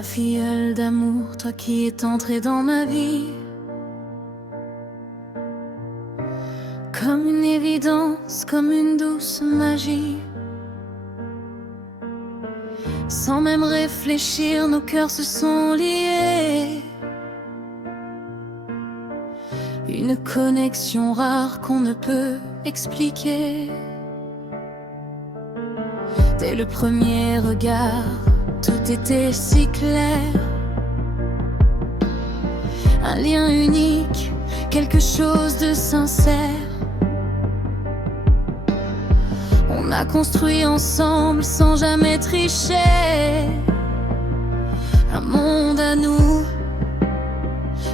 Ma filleule d'amour, toi qui es entrée dans ma vie comme une évidence, comme une douce magie. Sans même réfléchir, nos cœurs se sont liés. Une connexion rare qu'on ne peut expliquer. Dès le premier regard, tout était si clair. Un lien unique, quelque chose de sincère. On a construit ensemble sans jamais tricher. Un monde à nous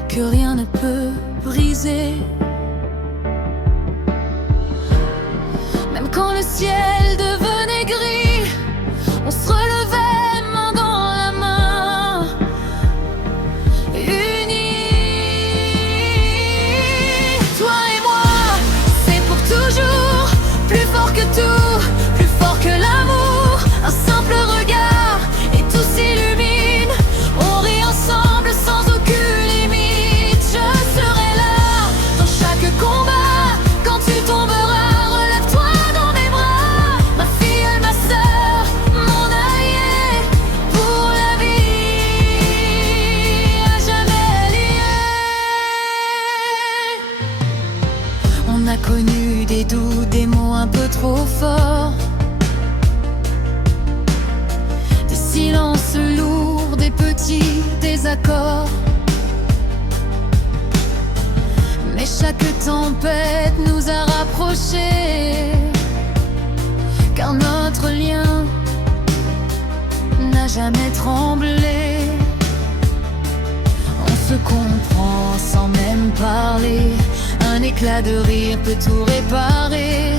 que rien ne peut briser. Même quand le ciel devenait gris, on se relevait main dans la main, unis. Toi et moi, c'est pour toujours, plus fort que tout, plus fort que l'amour. Un simple regard et tout s'illumine. On rit ensemble sans aucune limite. Je serai là dans chaque combat. Quand tu tomberas, relève-toi dans mes bras. Ma fille, ma sœur, mon allié, pour la vie, à jamais liés. On a connu des doutes, des mots un peu trop forts, des silences lourds, des petits désaccords. Mais chaque tempête nous a rapprochés, car notre lien n'a jamais tremblé. On se comprend sans même parler. Un éclat de rire peut tout réparer.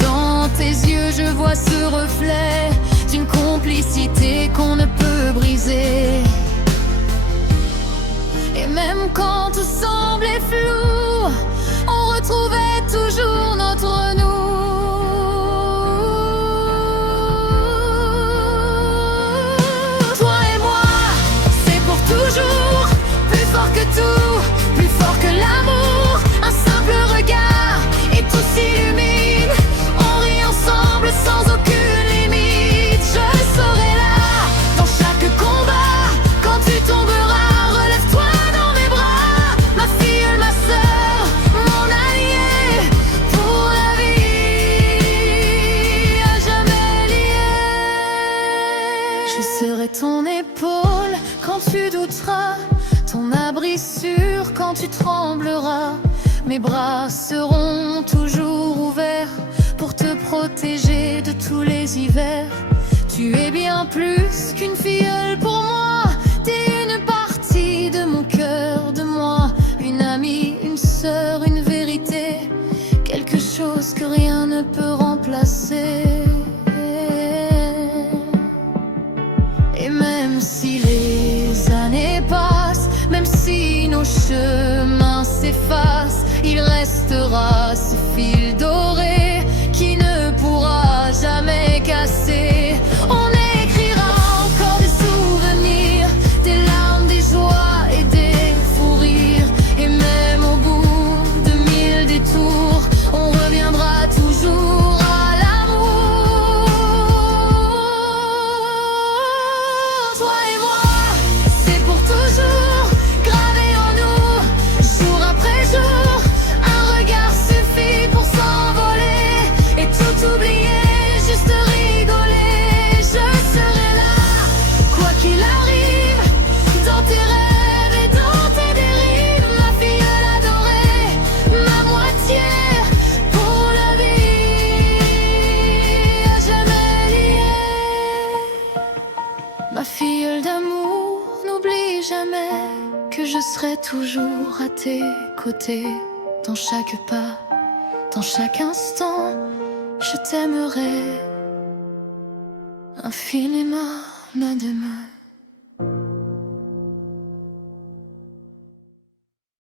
Dans tes yeux je vois ce reflet d'une complicité qu'on ne peut briser. Et même quand tout semblait flou, on retrouvait toujours notre nous. Toi et moi, c'est pour toujours, plus fort que tout, plus fort que l'amour. Un simple regard et tout s'illumine. On rit ensemble sans aucune limite. Je serai là dans chaque combat. Quand tu tomberas, relève-toi dans mes bras. Ma fille, ma sœur, mon allié, pour la vie, à jamais liés. Je serai ton épaule quand tu douteras, ton abri sûr quand tu trembleras. Mes bras seront toujours ouverts pour te protéger de tous les hivers. Tu es bien plus qu'une filleule pour moi. T'es une partie de mon cœur, de moi. Une amie, une sœur, une vérité. Quelque chose que rien ne peut remplacer. Et même si les années passent, même si nos chemins s'effacent, il restera ce fil doré qui ne pourra jamais casser. On écrira encore des souvenirs, des larmes, des joies et des fous rires. Et même au bout de 1000 détours, on reviendra toujours à l'amour. Toi et moi, c'est pour toujours, gravé en nous, jour après jour. Un regard suffit pour s'envoler et tout oublier, juste rigoler. Je serai là, quoi qu'il arrive, dans tes rêves et dans tes dérives. Ma filleule adorée, ma moitié, pour la vie, à jamais liée. Ma filleule d'amour, n'oublie jamais que je serai toujours à tes côtés. Dans chaque pas, dans chaque instant, je t'aimerai infiniment, ma demeure.